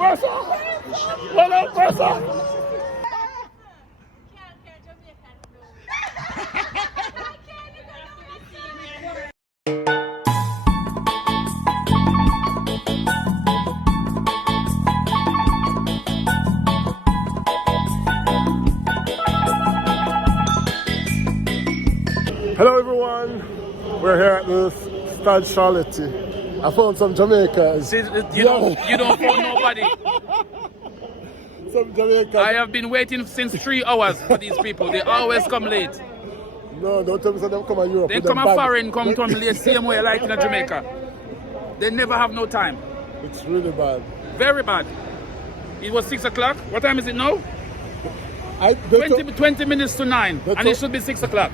Hello everyone, we're here at the Stade Charlotte. I found some Jamaicans. You don't phone nobody. Some Jamaicans. I have been waiting since 3 hours for these people. They always come late. No, don't tell me that they come in Europe. They come a foreign, come late, same way like in Jamaica. They never have no time. It's really bad. Very bad. It was 6 o'clock. What time is it now? 20 minutes to 9. And it should be 6 o'clock.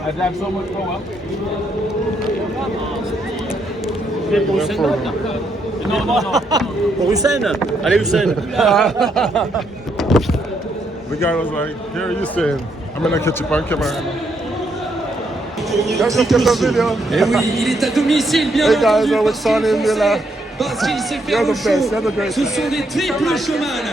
I have so much power. No. Pour Hussein. Allez Hussein. The guy was like, here you saying, I'm gonna catch you on camera. Let's look at the video. Et oui, il est à domicile, bien Hey guys, entendu, we're signing in there. parce qu'il sait You're faire the le best, show. you're the greatest. Ce sont des triples chemins.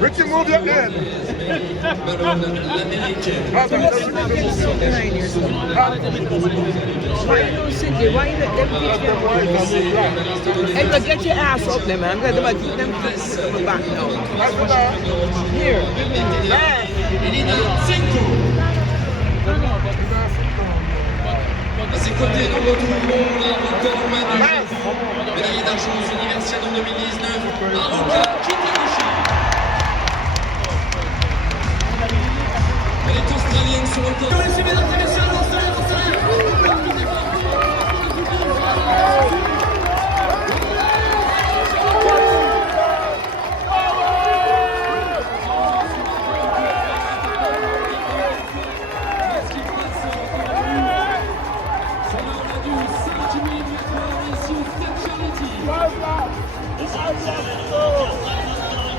Ricky, move your head. Hey, but get your ass up there, man. I'm gonna keep them kids back now. Here. À ses côtés, nous retrouvons la record médaillé d'argent aux universiades en 2019, Aruka Kitabushi. Elle est australienne sur le corps. Mesdames et messieurs,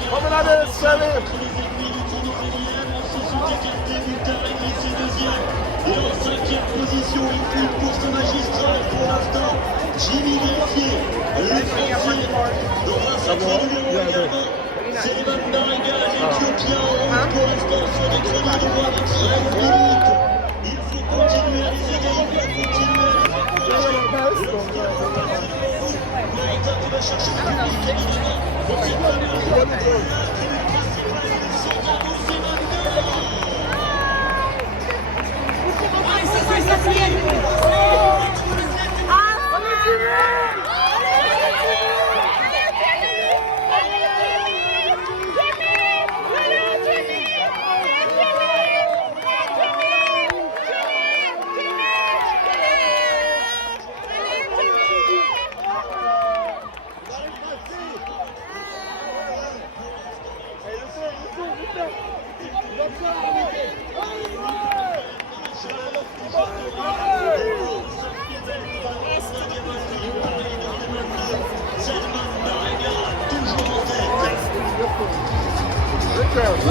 Coming out there, Shelly. Et en 5e position, une course magistrale pour l'instant. Jimmy Delphier, le Français, dans un sacré numéro également. Seliman Dariga, l'Éthiopien, pour l'instant sur des chronos de moins de 13 minutes. Il faut continuer à les égayer, il faut continuer à les encourager. Marita qui va chercher le public, évidemment.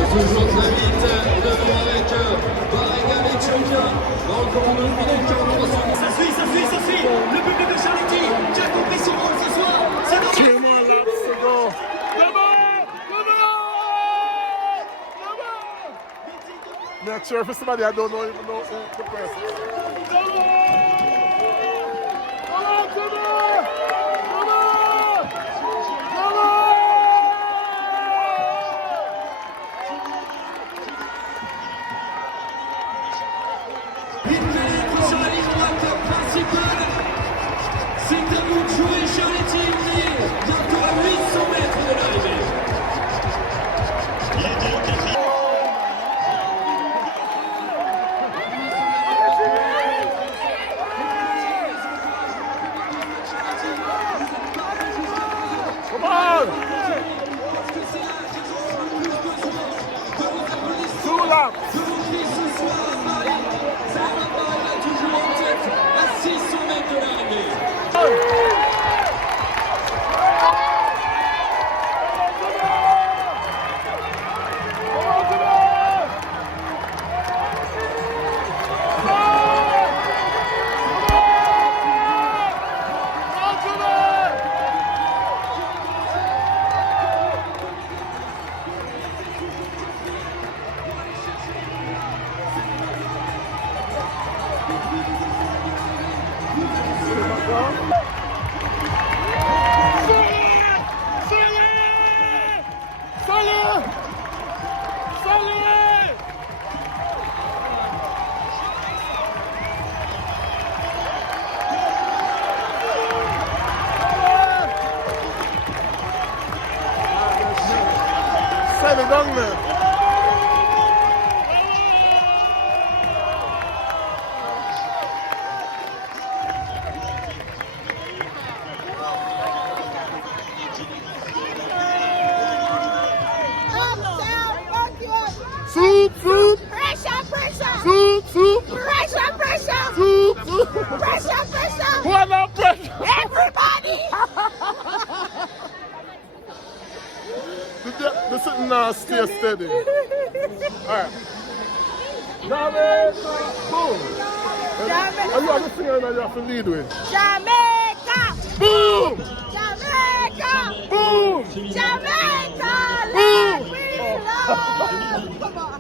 toujours très vite devant avec Bariga l'Éthiopien. Donc on me dit ça suit. Le public de Charity qui a compris son rôle ce soir. C'est dans 2 more laps to go. Not sure if it's somebody I don't know even know the person. sur la ligne droite principale. C'est à vous de jouer, Charity. On est bientôt à 800 mètres de l'arrivée. Send it down there. Soup, soup. Pressure, pressure. Soup, soup. Pressure, pressure. Soup, soup. Pressure, pressure. What up, pressure? Everybody. This is now stay steady. Alright. Jamaica, boom. And you have to sing and you have to lead with. Jamaica. Boom! Jamaica. Boom! Jamaica. Boom! Let me love. Come on.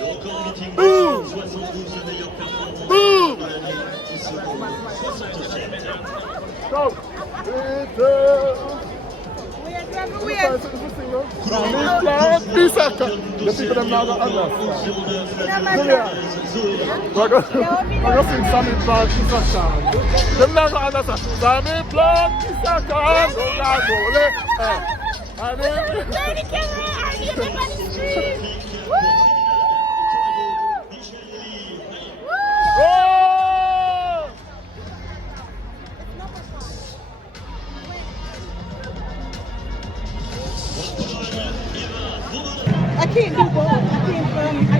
Encore meeting Boom! 72 meilleures performances Boom! de l'année qui seront 67. Go! The people them now don't understand. We're going to sing Sammy Plant Isakan. Them now don't understand. Sammy Plant Isakan. Go now, go. And then... Dirty camera. I hear everybody scream. Oh! I can't do both. I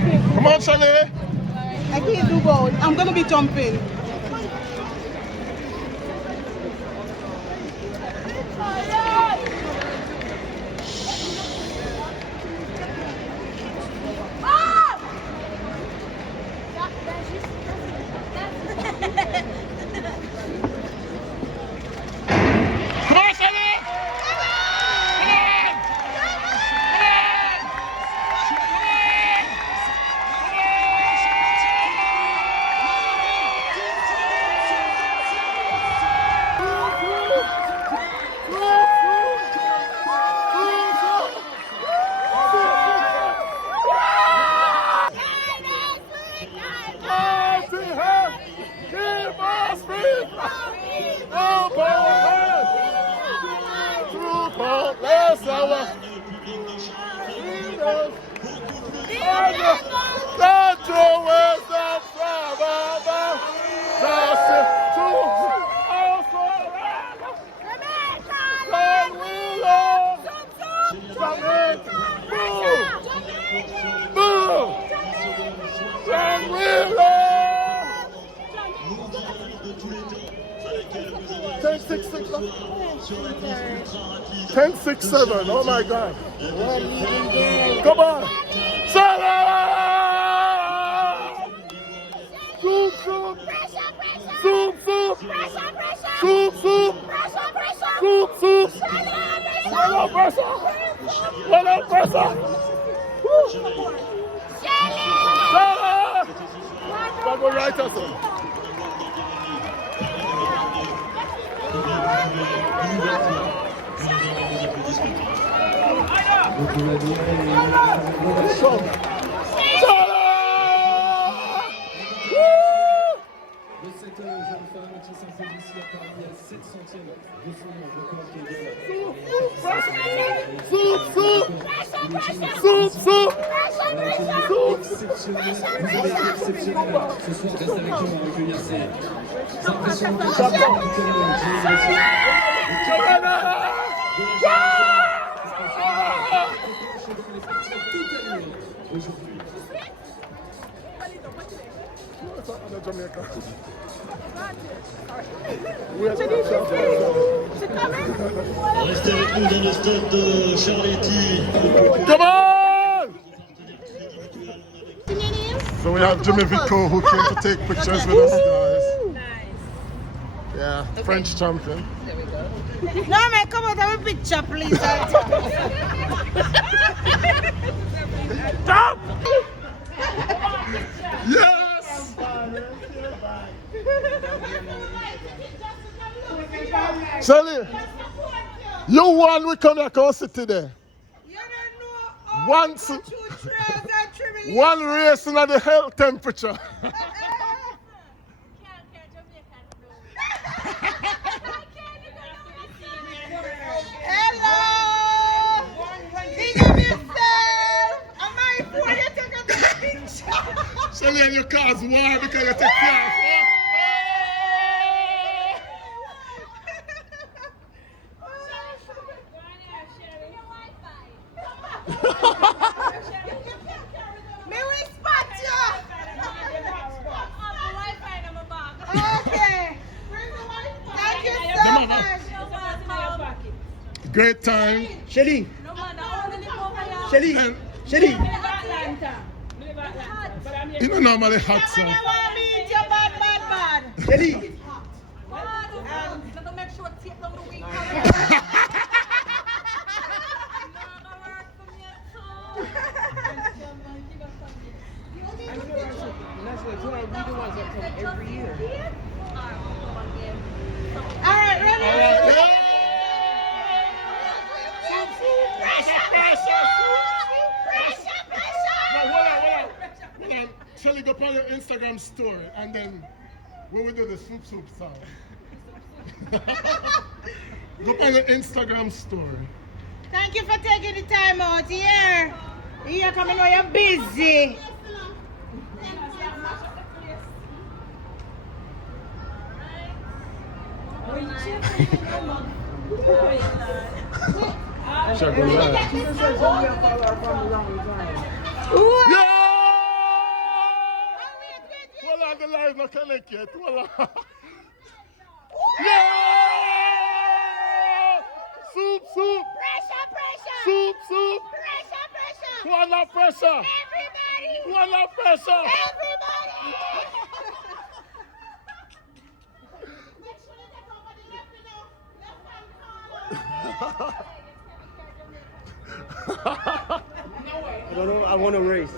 can't. Come on, Shani. I can't do both. I'm gonna be jumping. Ten, 6, 7. Oh my God. Come on. 7! Soup, soup. Soup, soup. Soup, soup. Soup, soup. What up, pressure? What up, pressure? Go right us. De cette jeune femme qui s'impose ici à Paris à 7 centièmes de son record qui est Soup, soup. Soup, soup. Soup. exceptionnel. Vous avez été exceptionnel. Ce soir, reste avec nous à recueillir ces impressions de Jamaica. Restez avec nous dans le stade de Charletti. Come on! So we have Jimmy Vico who came to take pictures with us, guys. Nice. Yeah, okay. French champion. There we go. No, man, come on, have a picture, please. Stop! Yes! Shelly, you won with Connecticut City there. You don't know all One, the two trails and tribulations. one race in the hell temperature. Hello! Big up yourself! Am I for you take a big picture? Shelly, and your car's war because you take care. May we spot you? Okay. Thank you so much. Great time. Shelly. Shelly. And Shelly. you know normally hot I sun. want to meet you bad. Shelly. Make sure to take down the week. All right, ready? Shelly, go on your Instagram story and then we will do the soup song. Go on your Instagram story. Thank you for taking the time out here. You're coming when you're busy. Sure, go live. Yeah! Hold on, the live not connect yet. Hold on. Yeah! Soup. Pressure. Soup. Pressure. Who are not pressure? Everybody. Who are not pressure? Everybody. I don't know. I want to race.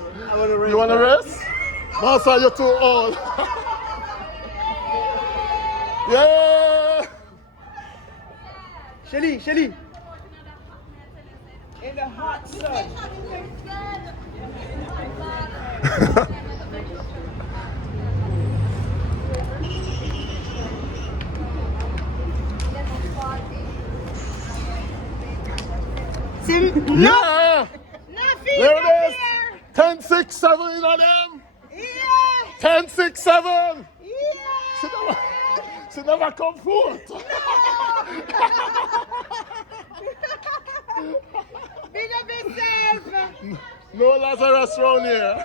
You want to race? Master, you're too old. Yeah! Shelly. In the hot sun. Yeah! Nothing. There it is. 10, 6, 7 in on them. Yeah. 10, 6, 7. Yeah. She never come forth. Big up yourself. No Lazarus around here.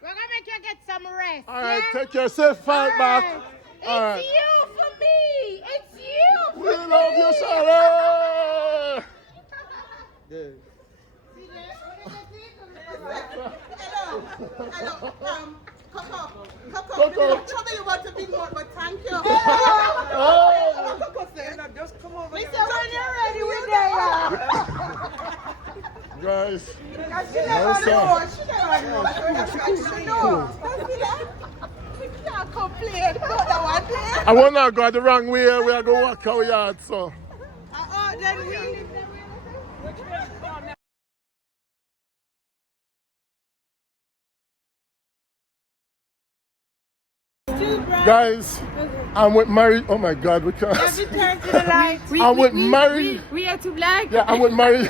We're gonna make you get some rest. All right, yeah? take your safe fight back. All It's right. you for me. It's you for We me. love you, Charlotte. Hello. Coco. Coco. Trouble you want to be more, but thank you. Oh. Coco said, Just come over we here. said when you're ready, we're there. Guys, She no, never sir. know. She knows. We can't complain about that one there. I want to go the wrong way. We are going to walk our yard, so. Then we... Guys, I'm with Mary. Oh my God, we can't. Every turn to the light. I'm with Mary. We are too black. Yeah, I'm with Mary.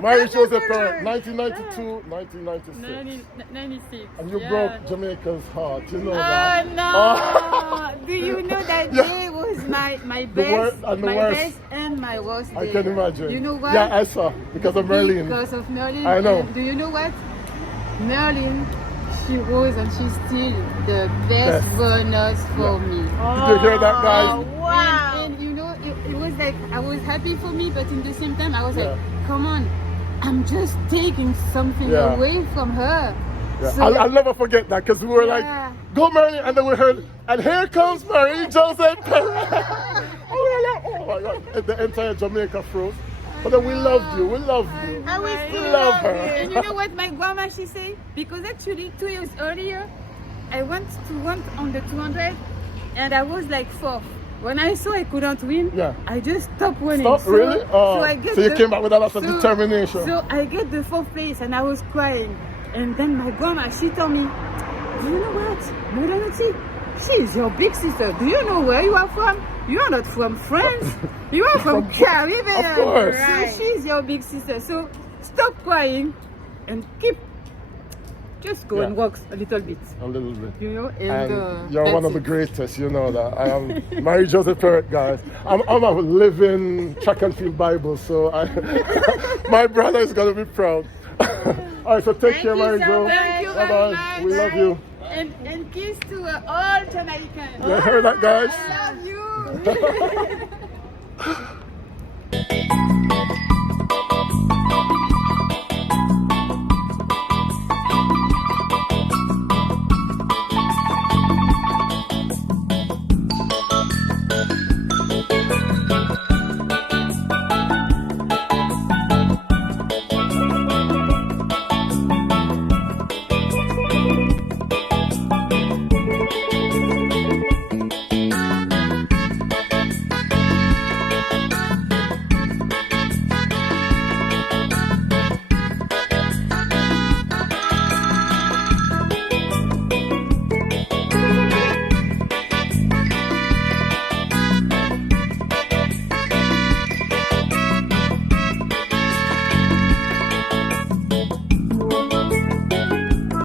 Mary chose a parent. 1992, 1996. 96. And you yeah. broke Jamaica's heart, you know that. No! Oh. Do you know that Yeah. day was my The best, worst and the my worst. best and my worst day? I can imagine. You know what? Yeah, I saw. Because of Merlin. Because of Merlin. I know. And do you know what? Merlin, she was and she's still the best Best. runners for me. Did you hear that, guys? Wow. And you know, it was like, I was happy for me, but in the same time, I was Yeah. like, come on, I'm just taking something Yeah. away from her. Yeah. So- I'll never forget that because we were like, Yeah. go Merlin, and then we heard, and here comes Marie Joseph Perez. Oh my God, the entire Jamaica froze. But then we loved you, we love you. And we We still love love her. you. And you know what my grandma she say? Because actually 2 years earlier, I went to run on the 200 and I was like 4th. When I saw I couldn't win, Yeah. I just stopped running. Stop, So, really? so I get so you the- came back with a lot of so- determination. So I get the 4th place and I was crying. And then my grandma, she told me, do you know what, Melanie? She is your big sister. Do you know where you are from? You are not from France. You are from Caribbean. Of course. Right. So she's your big sister. So stop crying and keep. Just go Yeah. and walk a little bit. A little bit. You know, And you're that's one of the it. greatest, you know that. I am Mary Joseph Perrett, guys. I'm a living track and field Bible, so my brother is going to be proud. All right, so take care, Mary Jo. Thank you very Bye-bye. much. We love you. And kiss to all Jamaicans. You heard that, guys? I love you.